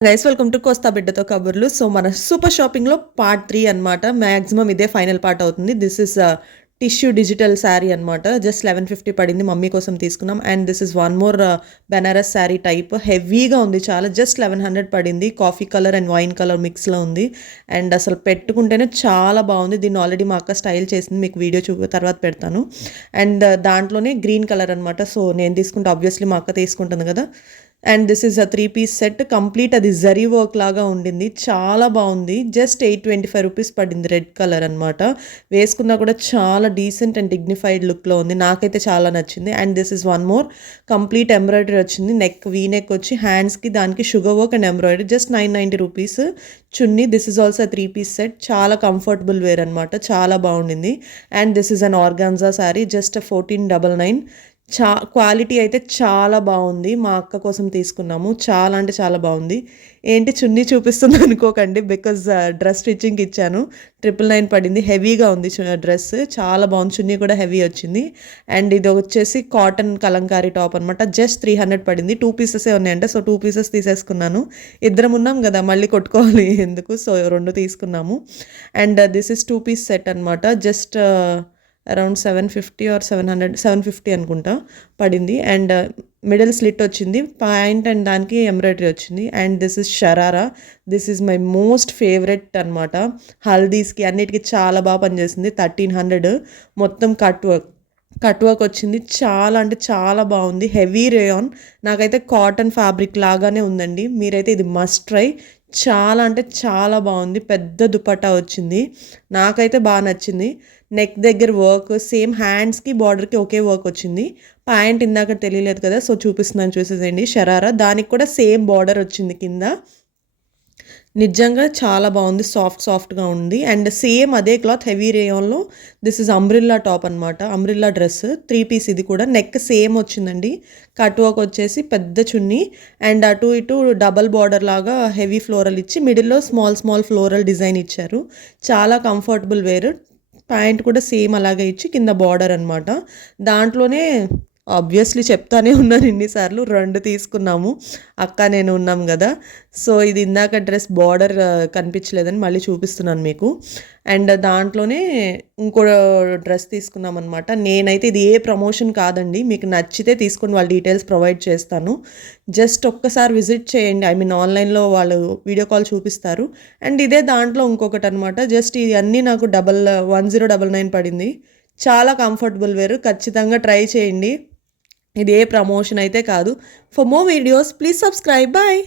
Guys welcome to కోస్తా బిడ్డతో కబుర్లు. So మన సూపర్ షాపింగ్లో పార్ట్ 3 అనమాట. మ్యాక్సిమం ఇదే ఫైనల్ పార్ట్ అవుతుంది. This is tissue digital sari అనమాట. జస్ట్ 1150 పడింది, మమ్మీ కోసం తీసుకున్నాం. And this is one more Banaras sari type, హెవీగా ఉంది చాలా. జస్ట్ 1100 పడింది. Coffee colour and wine colour మిక్స్లో ఉంది. అండ్ అసలు పెట్టుకుంటేనే చాలా బాగుంది. దీన్ని ఆల్రెడీ మా అక్క స్టైల్ చేసింది, మీకు వీడియో తర్వాత పెడతాను. అండ్ దాంట్లోనే గ్రీన్ కలర్ అనమాట. సో నేను తీసుకుంటే ఆబ్వియస్లీ మా అక్క తీసుకుంటుంది కదా. And this is a 3-piece set, complete అది జరీ వర్క్ లాగా ఉండింది, చాలా బాగుంది. జస్ట్ 825 రూపీస్ పడింది. రెడ్ కలర్ అనమాట. వేసుకున్నా కూడా చాలా డీసెంట్ అండ్ డిగ్నిఫైడ్ లుక్లో ఉంది, నాకైతే చాలా నచ్చింది. And this is one more complete embroidery వచ్చింది. నెక్ వీ నెక్ వచ్చి హ్యాండ్స్కి దానికి sugar work and embroidery. Just 990 rupees chunni. This is also 3-piece set, చాలా కంఫర్టబుల్ వేర్ అనమాట, చాలా బాగుండింది. And this is an organza sari, just 1499. Quality అయితే చాలా బాగుంది. మా అక్క కోసం తీసుకున్నాము, చాలా అంటే చాలా బాగుంది. ఏంటి చున్నీ చూపిస్తుంది అనుకోకండి, బికాజ్ డ్రెస్ స్టిచ్చింగ్కి ఇచ్చాను. 999 పడింది. హెవీగా ఉంది డ్రెస్, చాలా బాగుంది. చున్నీ కూడా హెవీ వచ్చింది. అండ్ ఇది వచ్చేసి కాటన్ కలంకారీ టాప్ అనమాట. జస్ట్ 300 పడింది. 2 పీసెసే ఉన్నాయంటే, సో 2 పీసెస్ తీసేసుకున్నాను. ఇద్దరం ఉన్నాం కదా, మళ్ళీ కొట్టుకోవాలి ఎందుకు, సో 2 తీసుకున్నాము. And this is 2-piece set అనమాట. జస్ట్ అరౌండ్ 750 ఆర్ 750 అనుకుంటా పడింది. అండ్ మిడిల్ స్లిట్ వచ్చింది, ప్యాంట్ అండ్ దానికి ఎంబ్రాయిడరీ వచ్చింది. And this is sharara. This is my most favourite అనమాట. హల్దీస్కి అన్నిటికీ చాలా బాగా పనిచేసింది. 1300, మొత్తం కట్ వర్క్ వచ్చింది. చాలా అంటే చాలా బాగుంది. హెవీ రేయాన్, నాకైతే కాటన్ ఫ్యాబ్రిక్ లాగానే ఉందండి. మీరైతే ఇది మస్ట్ ట్రై. చాలా అంటే చాలా బాగుంది. పెద్ద దుపట్టా వచ్చింది, నాకైతే బాగా నచ్చింది. నెక్ దగ్గర వర్క్ సేమ్, హ్యాండ్స్కి బార్డర్కి ఒకే వర్క్ వచ్చింది. ప్యాంట్ ఇందాక తెలియలేదు కదా, సో చూపిస్తున్నాను చూసేసేయండి. షరారా, దానికి కూడా సేమ్ బార్డర్ వచ్చింది కింద. నిజంగా చాలా బాగుంది, సాఫ్ట్గా ఉంది. అండ్ సేమ్ అదే క్లాత్ హెవీ రేయాన్లో. దిస్ ఇస్ అంబ్రిల్లా టాప్ అనమాట, అంబ్రిల్లా డ్రెస్ 3-piece. ఇది కూడా నెక్ సేమ్ వచ్చిందండి. కట్ వర్క్ వచ్చేసి పెద్ద చున్నీ, అండ్ అటు ఇటు డబల్ బార్డర్ లాగా హెవీ ఫ్లోరల్ ఇచ్చి మిడిల్లో స్మాల్ ఫ్లోరల్ డిజైన్ ఇచ్చారు. చాలా కంఫర్టబుల్ వేర్. ప్యాంట్ కూడా సేమ్ అలాగే ఇచ్చి కింద బార్డర్ అనమాట. దాంట్లోనే ఆబ్వియస్లీ చెప్తానే ఉన్నాను ఇన్నిసార్లు, 2 తీసుకున్నాము, అక్క నేను ఉన్నాం కదా. సో ఇది ఇందాక డ్రెస్ బార్డర్ కనిపించలేదని మళ్ళీ చూపిస్తున్నాను మీకు. అండ్ దాంట్లోనే ఇంకో డ్రెస్ తీసుకున్నాం అనమాట. నేనైతే ఇది ఏ ప్రమోషన్ కాదండి, మీకు నచ్చితే తీసుకొని వాళ్ళ డీటెయిల్స్ ప్రొవైడ్ చేస్తాను. జస్ట్ ఒక్కసారి విజిట్ చేయండి, ఐ మీన్ ఆన్లైన్లో వాళ్ళు వీడియో కాల్ చూపిస్తారు. అండ్ ఇదే దాంట్లో ఇంకొకటి అనమాట. జస్ట్ ఇవన్నీ నాకు 1099 పడింది. చాలా కంఫర్టబుల్ వేరు, ఖచ్చితంగా ట్రై చేయండి. ఇది ఏ ప్రమోషన్ అయితే కాదు. For more videos please subscribe. Bye.